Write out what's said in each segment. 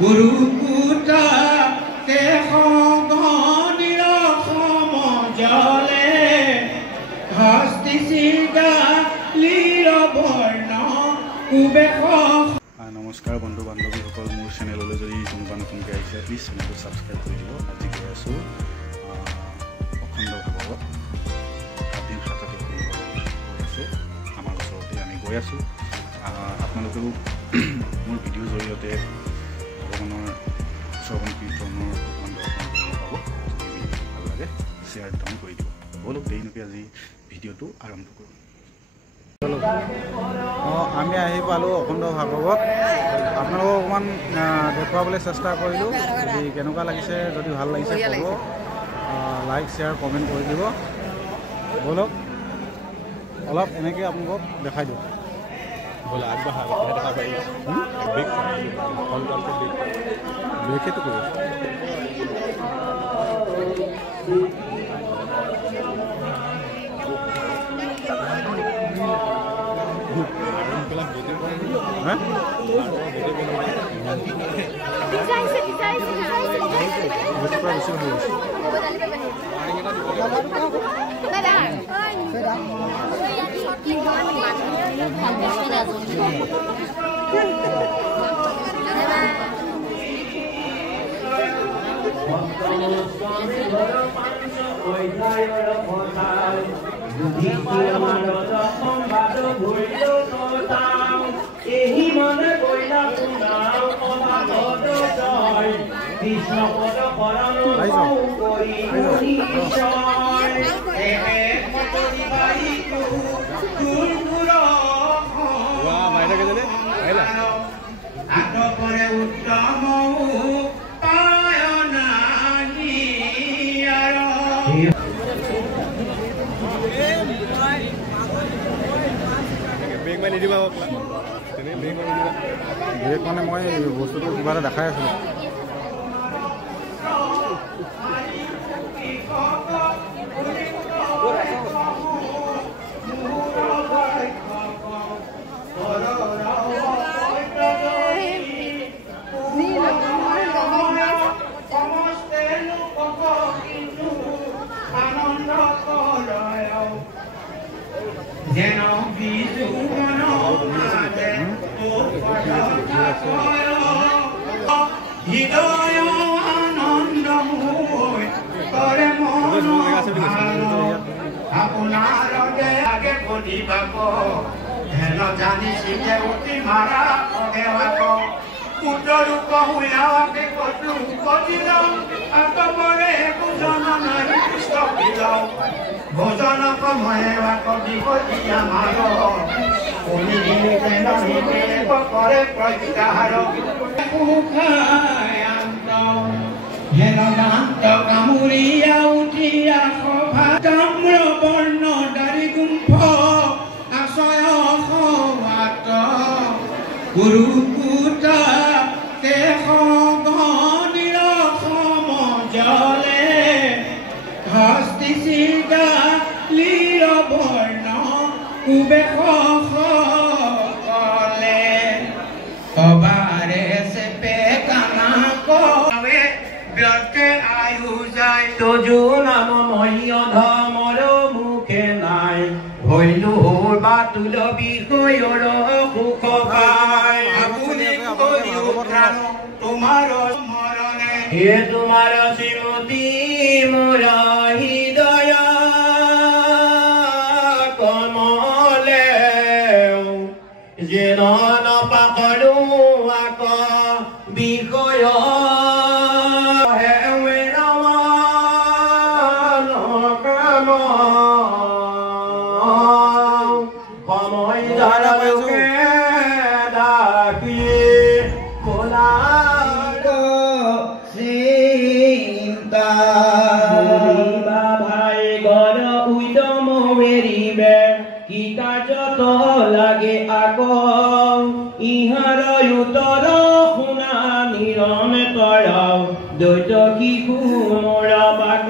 গুৰুকুটা কেশগণিৰ সমজলে হস্তিচিগা লীৰবৰ্ণ কুবেশ। নমস্কাৰ বন্ধু বান্ধৱীসকল, মোৰ চেনেললৈ যদি কোনোবা নতুনকৈ আহিছে প্লিজ চেনেলটো ছাবস্ক্ৰাইব কৰি দিব। আজি গৈ আছোঁ অখণ্ড ভাগৱত 7 দিন 7 ৰাতি হৈ আছে আমাৰ ওচৰতে, আমি গৈ আছোঁ। আপোনালোকেও মোৰ ভিডিঅ'ৰ জৰিয়তে ভগৱানৰ শ্ৰৱণ কীৰ্তনৰ অকণমান দৰ্শন কৰিব পাব। যদি ভাল লাগে শ্বেয়াৰ ডাউন কৰি দিব। বলক দেৰি নকৰি আজি ভিডিঅ'টো আৰম্ভ কৰোঁ। আমি আহি পালোঁ অখণ্ড ভাগৱত। আপোনালোকক অকণমান দেখুৱাবলৈ চেষ্টা কৰিলোঁ। যদি কেনেকুৱা লাগিছে, যদি ভাল লাগিছে ক'ব, লাইক শ্বেয়াৰ কমেণ্ট কৰি দিব। বলক অলপ এনেকৈ আপোনালোকক দেখাই দিওঁ। ব্ৰেকেটো কৰি আছোঁ। ব্ৰেক মানে মই বস্তুটো কিবা এটা দেখাই আছিলোঁ। ভোজন সময়ে কৰে প্ৰত্যাহাৰ হেনকান্ত কামুৰিয়া উঠিয়া সভা তাম্ৰ বৰ্ণ দাৰি গুম্ফ আশয় সমাত গুৰুকুটা কেশগণিৰ সমজলে হস্তিচিগা লীৰবৰ্ণ কুবেশ সকলে সবাৰে চেপে কানা কৱে ব্যৰ্থে আয়ু যায় তজু নাম মহীয় ধৰ্মৰ মুখে নাই হইলো বা তুল বিষয়ৰ সুখ পায় আপুনি তোমাৰ স্মৰণে হে তোমাৰ শ্ৰীমতী মোৰ হৃদয় কমলে যেন নপাকৰো আক বিষয় লাগে আক ইহাৰ উত্তৰ শুনা নিৰণ কৰাও দৈত শিশু মোৰ পাক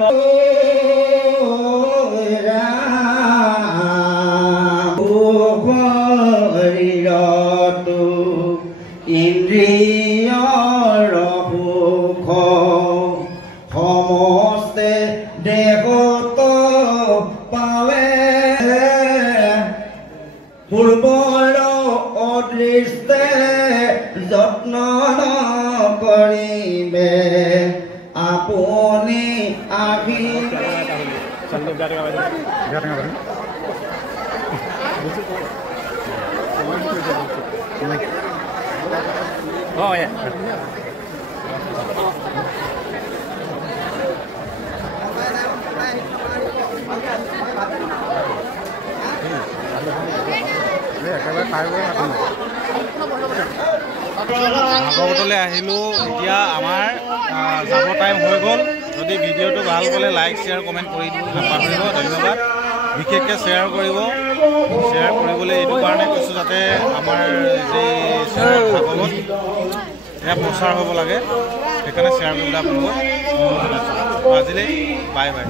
শৰীৰতো ইন্দ্ৰিয় প্ৰিয়ৰ সুখ সমস্তে দেহত পাৱে পূৰ্বৰ অদৃষ্টে যত্ন নকৰিবে আপুনি আহি Oh ya. ভাগৱতলৈ আহিলোঁ এতিয়া আমাৰ যাব টাইম হৈ গ'ল যদি ভিডিঅ'টো ভাল পালে লাইক শ্বেয়াৰ কমেণ্ট কৰি দিব নাপাহৰিব ধন্যবাদ বিশেষকৈ শ্বেয়াৰ কৰিব শ্বেয়াৰ কৰিবলৈ এইটো কাৰণে কৈছোঁ যাতে আমাৰ যি ভাগৱত এয়া প্ৰচাৰ হ'ব লাগে সেইকাৰণে শ্বেয়াৰ কৰিবলৈ আপোনালোকক আজিলৈ বাই বাই